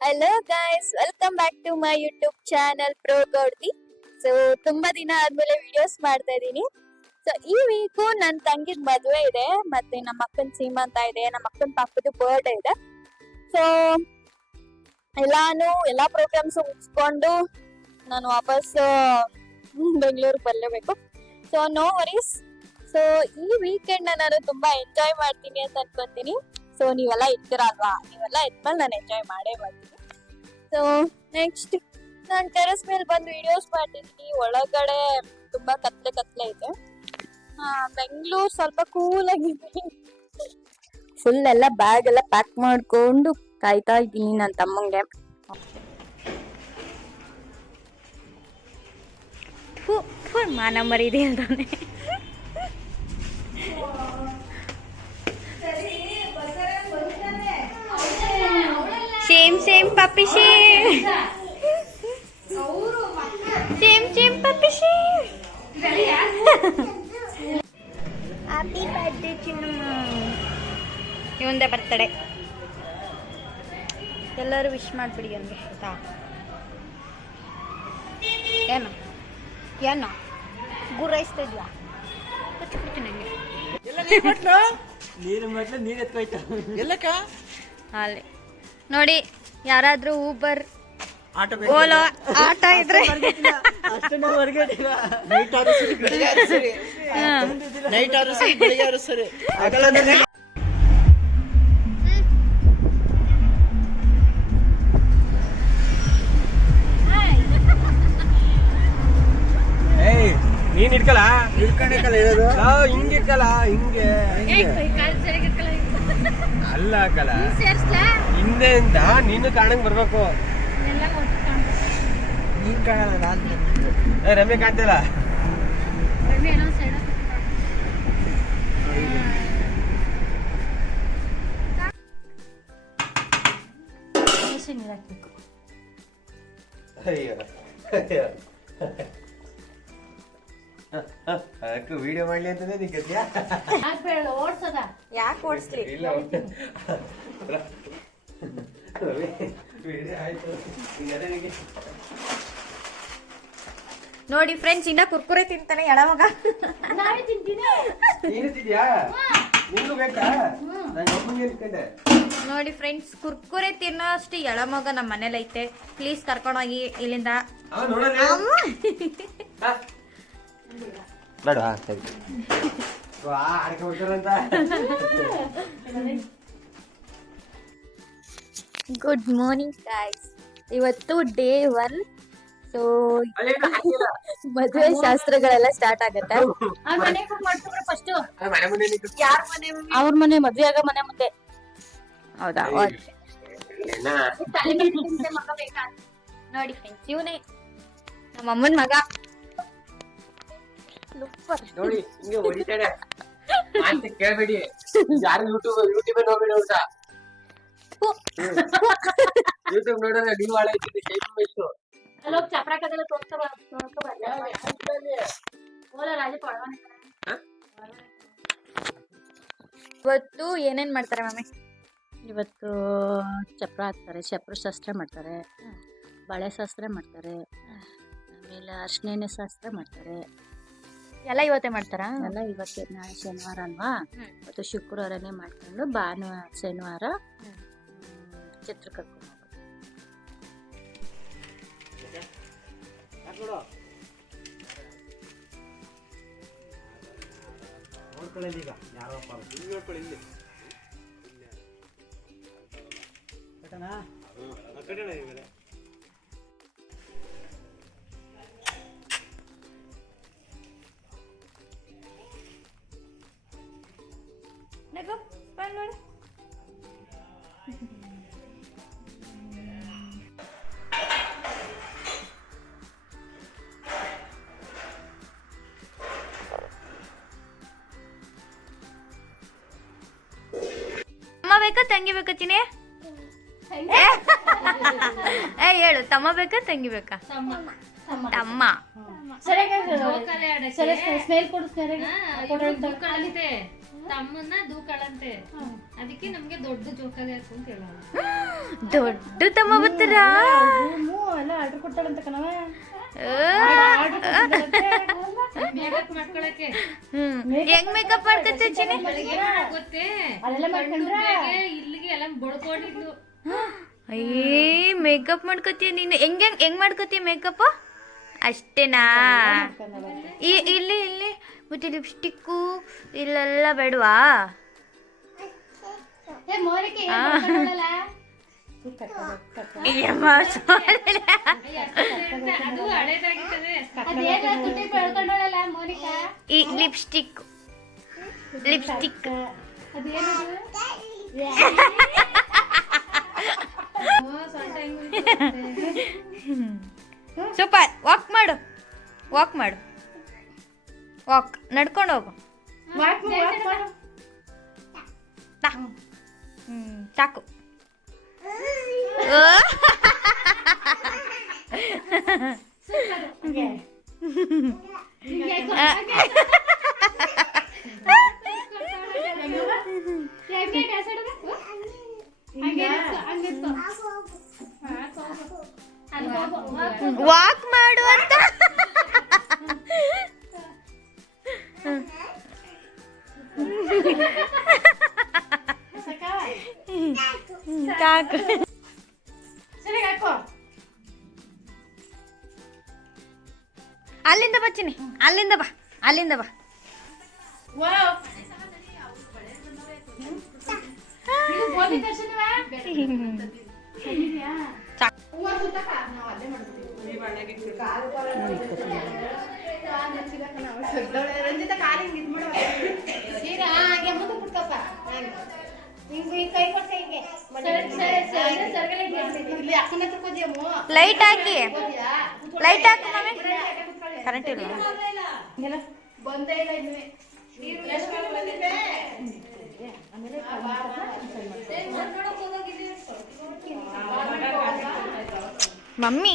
Hello guys, welcome back to my YouTube channel pro Goudthi. So ತುಂಬಾ ದಿನ ಆದ್ಮೇಲೆ videos ಮಾಡ್ತಾ ಇದೀನಿ. ಸೊ ಈ ವೀಕು ನನ್ನ ತಂಗಿದ್ ಮದುವೆ ಇದೆ, ಮತ್ತೆ ನಮ್ಮ ಅಕ್ಕನ ಸೀಮಂತ ಇದೆ, ನಮ್ಮ ಅಕ್ಕನ ಪಾಪದ ಬರ್ಡೇ ಇದೆ. ಸೊ ಎಲ್ಲಾ ಪ್ರೋಗ್ರಾಮ್ಸ್ ಮುಗಿಸ್ಕೊಂಡು ನಾನು ವಾಪಸ್ ಬೆಂಗಳೂರಿಗೆ ಬರಲೇಬೇಕು. So no worries. ಸೊ ಈ ವೀಕೆಂಡ್ ನಾನು ತುಂಬಾ ಎಂಜಾಯ್ ಮಾಡ್ತೀನಿ ಅಂತ ಅನ್ಕೊಂತೀನಿ. ಸೊ ನೀವೆಲ್ಲ ಇರ್ತೀರಲ್ವಾ, ನೀವೆಲ್ಲ ಇದ್ಮೇಲೆ ನಾನು ಎಂಜಾಯ್ ಮಾಡೇ ಮಾಡ್ತೀನಿ. ಸೊ ನೆಕ್ಸ್ಟ್ ನಾನು ಟೆರೆಸ್ ಮೇಲೆ ಬಂದು ವಿಡಿಯೋಸ್ ಮಾಡ್ತಿದ್ದೀನಿ. ಒಳಗಡೆ ತುಂಬಾ ಕತ್ಲೆ ಇದೆ. ಬೆಂಗಳೂರು ಸ್ವಲ್ಪ ಕೂಲ್ ಆಗಿದೆ. ಫುಲ್ ಎಲ್ಲ ಬ್ಯಾಗ್ ಎಲ್ಲ ಪ್ಯಾಕ್ ಮಾಡ್ಕೊಂಡು ಕಾಯ್ತಾ ಇದ್ದೀನಿ ನನ್ನ ತಮ್ಮಂಗೆ. ಮಾನ ಮರಿದೆ ಅಂತಾನೆ. ಸೇಮ್ ಪಪ್ಪಿ ಸೇಮ್ ಪಪ್ಪಿ ಸೇಮ್. ಹ್ಯಾಪಿ ಬರ್ತ್ಡೇ ಚಿನ್ನಮ್ಮ. ಇವಂದೇ ಬರ್ತಡೆ. ಎಲ್ಲರೂ ವಿಶ್ ಮಾಡ್ಬಿಡಿ ಅಂದೆ ಆಯ್ತಾ? ಏನು ಗುರಾಯಿಸ್ತಾ ಇದ್ಯಾ? ಅಲ್ಲಿ ನೋಡಿ, ಯಾರಾದ್ರೂ ಊಬರ್ ಓಲೋ ಆಟ ಇದ್ರೆ ನೀನ್ ಇಟ್ಕಲ್ಲ ಹಿಂಗೆ ಇಟ್ಕಲ್ಲ, ಹಿಂಗೆ ಅಲ್ಲ ಹಾಕಲ್ಲ, ಹಿಂದೆಯಿಂದ ನೀನು ಕಾಣಂಗ್ ಬರ್ಬೇಕು. ನೀನ್ ಕಾಣಲ್ಲ, ನಾನು ರಮ್ಯ ಕಾಣ್ತಿಲ್ಲ. ವಿಡಿಯೋ ಮಾಡ್ಲಿ ಅಂತಾನೆ ನಿಂಗೆ ಓಡ್ಸದ? ಯಾಕೆ ಓಡಿಸ್ಲಿ? ನೋಡಿ ಫ್ರೆಂಡ್ಸ್, ಇನ್ನ ಕುರ್ಕುರೆ ತಿಂತಾನೆ ಎಳ ಮಗ. ನೋಡಿ ಫ್ರೆಂಡ್ಸ್, ಕುರ್ಕುರೆ ತಿನ್ನೋ ಅಷ್ಟು ಎಳ ಮಗ ನಮ್ಮ ಮನೇಲಿ ಐತೆ. ಪ್ಲೀಸ್ ಕರ್ಕೊಂಡೋಗಿ ಇಲ್ಲಿಂದ. Good morning guys. ಇವತ್ತು ಡೇ 1. ಸೊ ಮದುವೆ ಶಾಸ್ತ್ರಗಳೆಲ್ಲ ಸ್ಟಾರ್ಟ್ ಆಗತ್ತೆ. ಅವ್ರ ಮನೆ ಮದ್ವೆ ಆಗ ಮನೆ ಮುಂದೆ. ಹೌದಾ? ನೋಡಿ ಫ್ರೆಂಡ್ಸ್, ಇವನೇ ನಮ್ಮ ಅಮ್ಮನ ಮಗ. ನೋಡಿ ಹಿಂಗೆ ಹೊಡಿತಾಳೆ ಅಂತ ಕೇಳ್ಬೇಡಿ. ಯಾರು ಯೂಟ್ಯೂಬ್ ನೋಡ್ಬೇಡಿ ಊಟ. ಯೂಟ್ಯೂಬ್ ನೋಡಿದ್ರೆ ನೀವು ಹಾಳಾಯ್ತಿದ್ದೆ. ಇವತ್ತು ಏನೇನ್ ಮಾಡ್ತಾರೆ ಮಮ್ಮಿ? ಇವತ್ತು ಚಪ್ರ ಹಾಕ್ತಾರೆ, ಚಪ್ರ ಶಾಸ್ತ್ರ ಮಾಡ್ತಾರೆ, ಬಳೆ ಶಾಸ್ತ್ರ ಮಾಡ್ತಾರೆ, ಆಮೇಲೆ ಅರ್ಶಿನ ಶಾಸ್ತ್ರ ಮಾಡ್ತಾರೆ. ಎಲ್ಲ ಇವತ್ತೇ ಮಾಡ್ತಾರಾ? ಎಲ್ಲ ಇವತ್ತೇ. ನಾಳೆ ಶನಿವಾರ ಅಲ್ವಾ, ಇವತ್ತು ಶುಕ್ರವಾರನೇ ಮಾಡ್ಕೊಂಡು ಭಾನುವಾರ ಶನಿವಾರ ಚಿತ್ರ ಕರ್ಕೊಂಡು ಅಮ್ಮ ಬೇಕಾ ತಂಗಿ ಬೇಕಾ ಚಿನಿ? ಹೇಳು, ತಮ್ಮ ಬೇಕಾ ತಂಗಿ ಬೇಕಾ? ತಮ್ಮ. ಜೋಕಾಲಿ ಆಡಕ್ಕೆ ಸ್ನೇಲ್ ಕೊಡು ಸ್ನೇಲ್ ದೂಕಳಂತೆ ತಮ್ಮನ್ನ ದೂಕಳಂತೆ ಅದಕ್ಕೆ ನಮ್ಗೆ ದೊಡ್ಡ ಜೋಕಾಲಿ ಹಾಕು ಅಂತ ಹೇಳೋದು. ದೊಡ್ಡ ತಮ್ಮ ಬರ್ತಾರ ಎಲ್ಲ ಆರ್ಡರ್ ಕೊಡ್ತಾಳಂತ ಕಣವ. ಮೇಕಪ್ ಮಾಡ್ಕೊಳಕ್ಕೆ ಹೆಂಗ್ ಮೇಕಪ್ ಮಾಡ್ಕತ್ತೆ ಚಿನಿ? ಗೊತ್ತೇ ಅದೆಲ್ಲ ಮಾಡ್ಕೊಂಡ್ರೆ ಇಲ್ಲಿಗೆ ಎಲ್ಲ ಬಡ್ಕೊಂಡಿದ್ಲು. ಅಯ್ಯೇ ಮೇಕಪ್ ಮಾಡ್ಕೋತೀಯ ನೀನು? ಹೆಂಗ್ ಮಾಡ್ಕೋತೀಯ ಮೇಕಪ್? ಅಷ್ಟೇನಾ? ಇಲ್ಲಿ ಇಲ್ಲಿ ಮತ್ತೆ ಲಿಪ್ಸ್ಟಿಕ್ಕು ಇಲ್ಲೆಲ್ಲ ಬೇಡವಾ? ಅದು ಹಳೇದಾಗಿರ್ತದೆ. ಈ ಲಿಪ್ಸ್ಟಿಕ್ ಲಿಪ್ಸ್ಟಿಕ್ ಸೂಪರ್. ವಾಕ್ ಮಾಡು, ವಾಕ್ ಮಾಡು, ವಾಕ್ ನಡ್ಕೊಂಡು ಹೋಗು. ಸಾಕು. ವಾಕ್ ಮಾಡು ಅಂತ. ಸಾಕು. ಅಲ್ಲಿಂದ ಬಾ ಚಿನಿ, ಅಲ್ಲಿಂದ ಬಾ, ಅಲ್ಲಿಂದ ಬಾ. ಲೈಟ್ ಹಾಕಿ, ಲೈಟ್ ಹಾಕು ಮಮ್ಮಿ. ಕರೆಂಟ್ ಇಲ್ಲ. ಮಮ್ಮಿ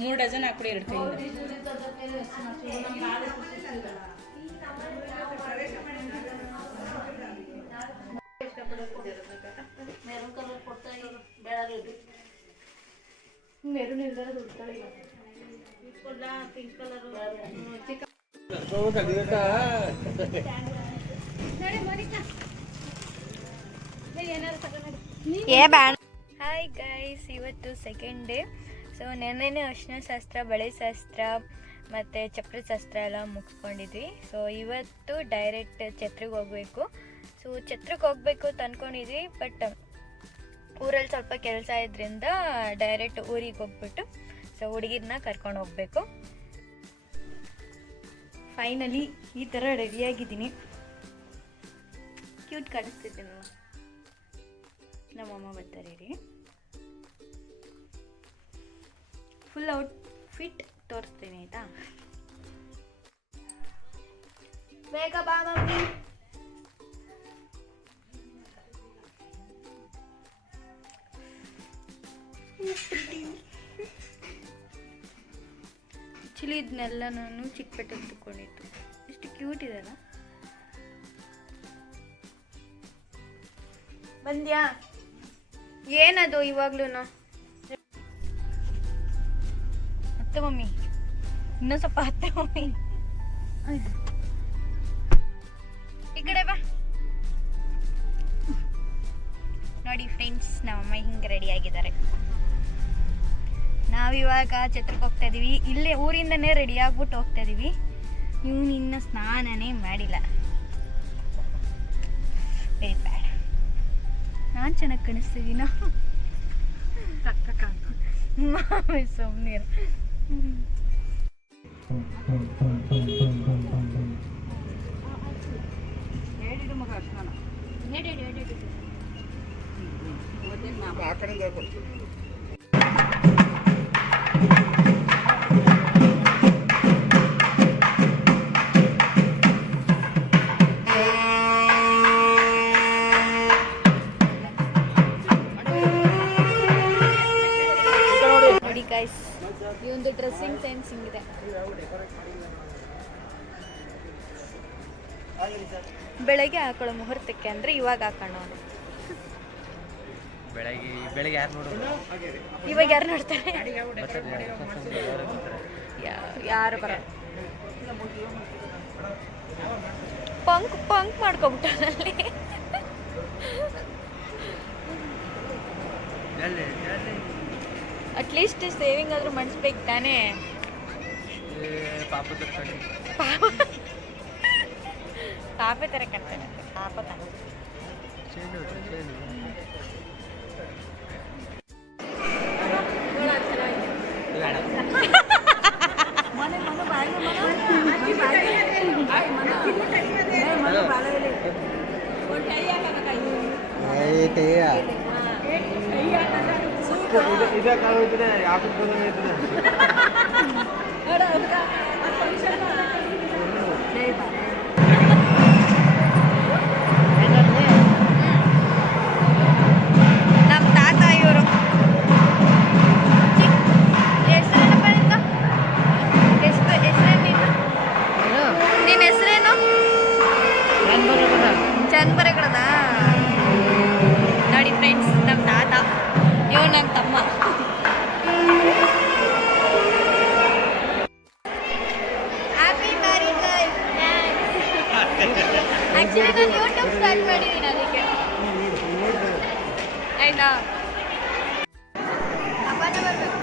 ಮೂರು ಡಜನ್ ಹಾಕ್ಬಿಡಿ ಎರಡು ಕೈಯಿಂದ. ಹಾಯ್ ಗೈಸ್, ಇವತ್ತು ಸೆಕೆಂಡ್ ಡೇ. ಸೊ ನೆನ್ನೆನೇ ಅರಿಶಿನ ಶಾಸ್ತ್ರ, ಬಳೆ ಶಾಸ್ತ್ರ ಮತ್ತು ಚಪ್ರ ಶಾಸ್ತ್ರ ಎಲ್ಲ ಮುಗಿಸ್ಕೊಂಡಿದ್ವಿ. ಸೊ ಇವತ್ತು ಡೈರೆಕ್ಟ್ ಛತ್ರಕ್ಕೆ ಹೋಗಬೇಕು. ಸೊ ಛತ್ರಕ್ಕೆ ಹೋಗ್ಬೇಕು ಅಂತ ಅಂದ್ಕೊಂಡಿದ್ವಿ, ಬಟ್ ಊರಲ್ಲಿ ಸ್ವಲ್ಪ ಕೆಲಸ ಇದ್ರಿಂದ ಡೈರೆಕ್ಟ್ ಊರಿಗೆ ಹೋಗ್ಬಿಟ್ಟು ಸೊ ಹುಡುಗಿರನ್ನ ಕರ್ಕೊಂಡು ಹೋಗಬೇಕು. ಫೈನಲಿ ಈ ಥರ ರೆಡಿಯಾಗಿದ್ದೀನಿ. ಕ್ಯೂಟ್ ಕಾಣಿಸ್ತಿದ್ದೀನಿ. ನಮ್ಮಮ್ಮ ಬರ್ತಾರೆ ರೀ. ಫುಲ್ ಔಟ್ಫಿಟ್ ತೋರಿಸ್ತೀನಿ ಆಯಿತಾ? ಬೇಗ ಬಾ ಮಮ್ಮಿ. ಆ್ಯಕ್ಚುಲಿ ಇದನ್ನೆಲ್ಲ ನಾನು ಚಿಕ್ಕಪೇಟೆಗೆ ತಗೊಂಡಿದ್ದು. ಎಷ್ಟು ಕ್ಯೂಟ್ ಇದೆಲ್ಲ. ಬಂದ್ಯಾ? ಏನದು ಇವಾಗ್ಲೂ? ಹತ್ತೆ ಮಮ್ಮಿ, ಇನ್ನೊಂದು ಸ್ವಲ್ಪ ಹತ್ತೆ ಮಮ್ಮಿ. ಈ ಕಡೆ ಬಾ. ನೋಡಿ ಫ್ರೆಂಡ್ಸ್, ನಮ್ಮಮ್ಮ ಹಿಂಗೆ ರೆಡಿ ಆಗಿದ್ದಾರೆ. ನಾವಿವಾಗ ಛತ್ರಕ್ಕೆ ಹೋಗ್ತಾ ಇದೀವಿ. ಇಲ್ಲೇ ಊರಿಂದನೇ ರೆಡಿ ಆಗ್ಬಿಟ್ಟು ಹೋಗ್ತಾ ಇದೀವಿ. ಇವನು ಇನ್ನ ಸ್ನಾನನೇ ಮಾಡಿಲ್ಲ. Very bad. ನಾನು ಚೆನ್ನಾಗಿ ಕಾಣಿಸ್ತಿದ್ದೀನ? ಸುಮ್ಮನೆ ನೋಡಿ ಗೈಸ್, ಈ ಒಂದು ಡ್ರೆಸ್ಸಿಂಗ್ ಸೆನ್ಸ್ ಹಿಂಗಿದೆ. ಬೆಳಗ್ಗೆ ಹಾಕೊಳ್ಳೋ ಮುಹೂರ್ತಕ್ಕೆ ಅಂದ್ರೆ ಇವಾಗ ಹಾಕೋಣ. ಬೆಳಗ್ಗೆ ಯಾರು ನೋಡೋದು? ಇವಾಗ ಯಾರು ನೋಡ್ತಾರೆ? ಯಾರು ಬರ ಪಂಕ್ ಪಂಕ್ ಮಾಡ್ಕೊಬಿಟ್ಟಲ್ಲಿ. ಅಟ್ಲೀಸ್ಟ್ ಸೇವಿಂಗ್ ಆದ್ರೂ ಮಾಡಿಸ್ಬೇಕು ತಾನೇ. ಪಾಪೆ ತರ ಕಾಣ್ತಾನೆ. ಪಾಪ ಕಾಣ್ತಾನೆ. ನಮ್ಮ ತಾತ ಇವರು. ಹೆಸರೇನಪ್ಪ ನಿಂದು? ಹೆಸರೇನು? ನಿನ್ನ ಹೆಸರೇನು? ಚಂದ್ಬರಗಡದ. ನೋಡಿ ಫ್ರೆಂಡ್ಸ್, ನಮ್ಮ ತಾತ, ಇವ್ ನನ್ನ ತಮ್ಮ. Happy married life. ಆ್ಯಕ್ಚುಲಿ ನಾನು ಯೂಟ್ಯೂಬ್ ಸ್ಟಾರ್ಟ್ ಮಾಡಿದ್ದೀನಿ ಅದಕ್ಕೆ. ಆಯ್ತಾ? ಅಪ್ಪನ ಬರ್ಬೇಕು.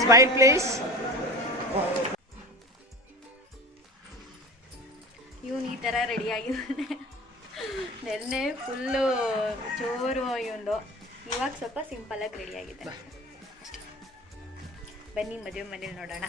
Smile please. ಇವನು ಈ ಥರ ರೆಡಿ ಆಗಿದ್ದಾನೆ. ನೆನ್ನೆ ಫುಲ್ಲು ಜೋರು ಇವನು. ಇವಾಗ ಸ್ವಲ್ಪ ಸಿಂಪಲಾಗಿ ರೆಡಿ ಆಗಿದ್ದಾನೆ. ಬನ್ನಿ ಮದುವೆ ಮನೇಲಿ ನೋಡೋಣ.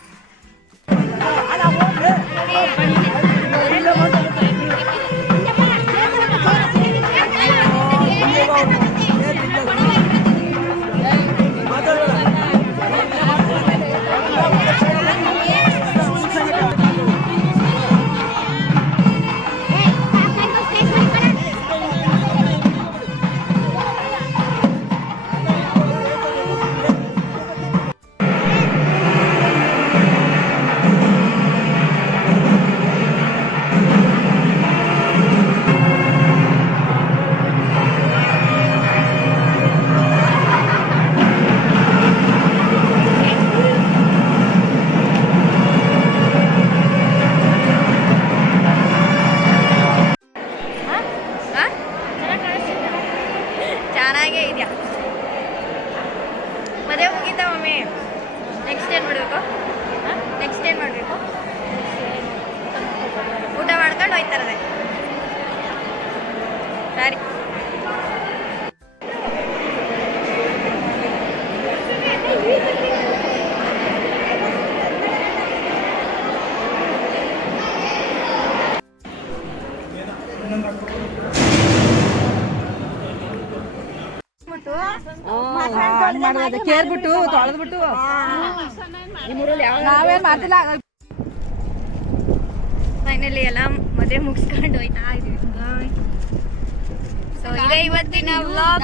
ಚೆನ್ನಾಗೇ ಇದೆಯಾ? ಮದುವೆ ಮುಗೀತಾ ಮಮ್ಮಿ? ನೆಕ್ಸ್ಟ್ ಏನು ಮಾಡಬೇಕು? ನೆಕ್ಸ್ಟ್ ಏನು ಮಾಡಬೇಕು? ಊಟ ಮಾಡ್ಕೊಂಡು ಹೋಯ್ತಾರದೆ. ಸರಿ. ಕೇರ್ಬಿಟ್ಟು ತೊಳೆದ್ಬಿಟ್ಟು ನಾವೇನ್ ಮಾಡ್ತಿಲ್ಲ. ಫೈನಲಿ ಎಲ್ಲ ಮದುವೆ ಮುಗಿಸ್ಕೊಂಡು ಹೋಯ್ತಾ ಇದೀವಿ. ಸೊ ಇದೇ ಇವತ್ತಿನ ವ್ಲಾಗ್.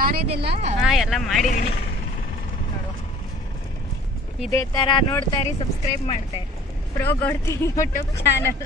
ಹಾ ಎಲ್ಲ ಮಾಡಿದೀನಿ ನೋಡು. ಇದೇ ತರ ನೋಡ್ತಾ ಇರಿ, ಸಬ್ಸ್ಕ್ರೈಬ್ ಮಾಡ್ತಾ ಇರಿ. Pro Goudthi YouTube channel.